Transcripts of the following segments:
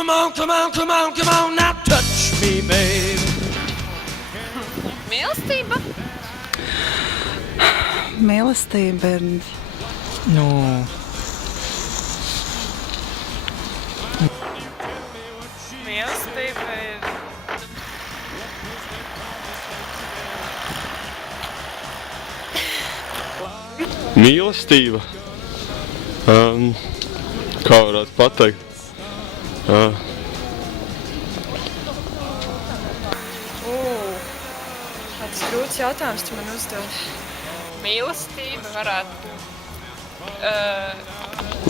come on, come on, come on, come on, now touch me, babe. Mīlestība? Mīlestība ir... Mīlestība ir... Mīlestība. Kā varētu pateikt? Tāds grūts jautājums tu man uzdod. Mīlestība varētu...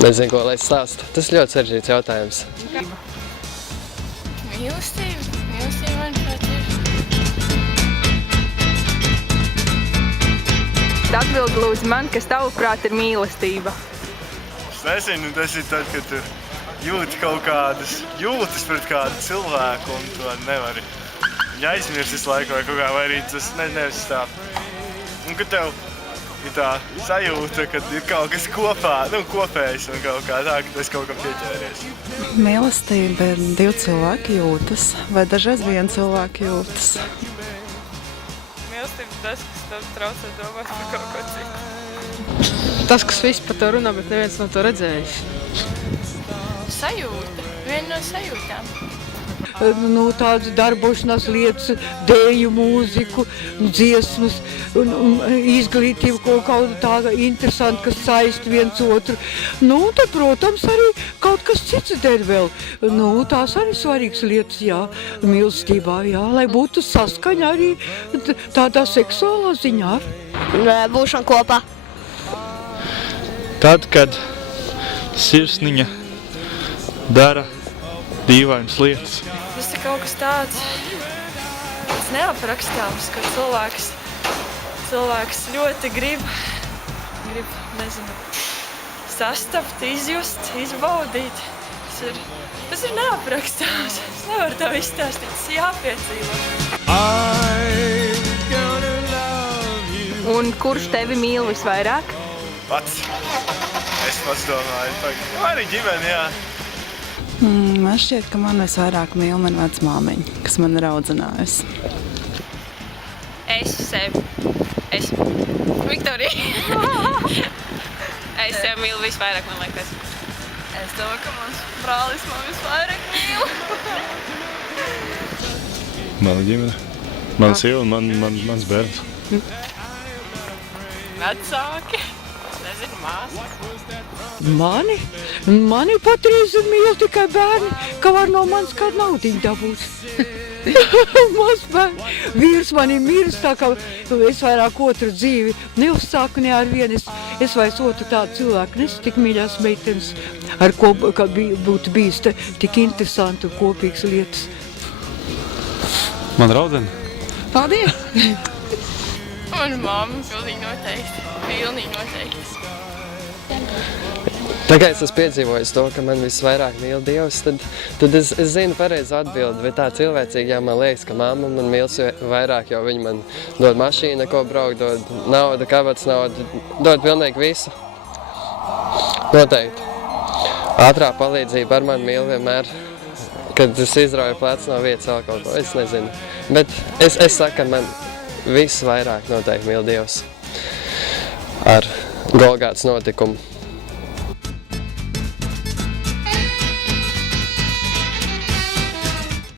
Nezinu, ko lai stāstu. Tas ļoti sarežģīts jautājums. Mīlestība? Mīlestība, manuprāt, ir. Atbildi lūdzu man, kas tavuprāt ir mīlestība. Es nezinu, tas ir tad, kad tu jūti kaut kādas jūtas pret kādu cilvēku un tu nevari viņu aizmirst visu laiku vai kaut kā, vai arī tas nevis tā. Un kad tev ir tā sajūta, kad ir kaut kas kopā, kopējs un kaut kā tā, ka tu esi kaut kam pieķēries. Mīlestība ir divi cilvēki jūtas, vai dažreiz viens cilvēki jūtas. Mīlestība tas, kas tev traucē domāt par kaut ko citu. Tas, kas viss par to runā, bet neviens nav to redzējis. Sajūta. Viena no sajūtām. Tādas darbošanās lietas, dēju, mūziku, dziesmas, izglītību, kaut kādu tādu interesantu, kas saist viens otru. Tad, protams, arī kaut kas cits der vēl. Tās arī svarīgas lietas, jā, mīlestībā, jā, lai būtu saskaņa arī tādā seksuālā ziņā. Būšana kopā. Tad, kad sirsniņa dara dīvainas lietas. Tas ir kaut kas tāds neaprakstāms, ka cilvēks ļoti grib, nezinu, sastapt, izjust, izbaudīt. Tas ir neaprakstāms. Es nevaru tev izstāstīt, tas ir jāpiedzīvo. Un kurš tevi mīl visvairāk? Pats. Es pats domāju. Arī ģimeni, jā. Man šķiet, ka man visvairāk mīl mana vecmāmiņa, kas man ir audzinājusi. Es sevi. Viktorija. Es sevi mīlu visvairāk, man liekas. Es domāju, ka mans brālis man visvairāk mīl. Mana ģimene, mana sieva un mans bērns. Vecāki. Nezinu, māsas. Mani patreiz mīl tikai bērni, ka var no manis kādu naudiņu dabūt. Maz bērni. Vīrs mani miris, tā kā es vairāk otru dzīvi neuzsāku ne ar vienu. Es vairs otru tādu cilvēku nesu tik mīļās meitenes, ar ko būtu bijis tik interesanti un kopīgas lietas. Man raudzene. Paldies! Mana mamma pilnīgi noteikti. Tā kā es esmu piedzīvojis to, ka man visvairāk mīl Dievs, tad es zinu pareizu atbildi, bet tā cilvēcīgi, jā, man liekas, ka mamma man mīl vairāk, jo viņa man dod mašīnu, ko braukt, dod naudu, kabatas naudu, dod pilnīgi visu. Noteikti. Ātrā palīdzība ar mani mīl vienmēr, kad es izrauju plecu no vietas vēl kaut ko, es nezinu. Bet es saku, ka man visvairāk noteikti mīl Dievs ar Golgātas notikumu.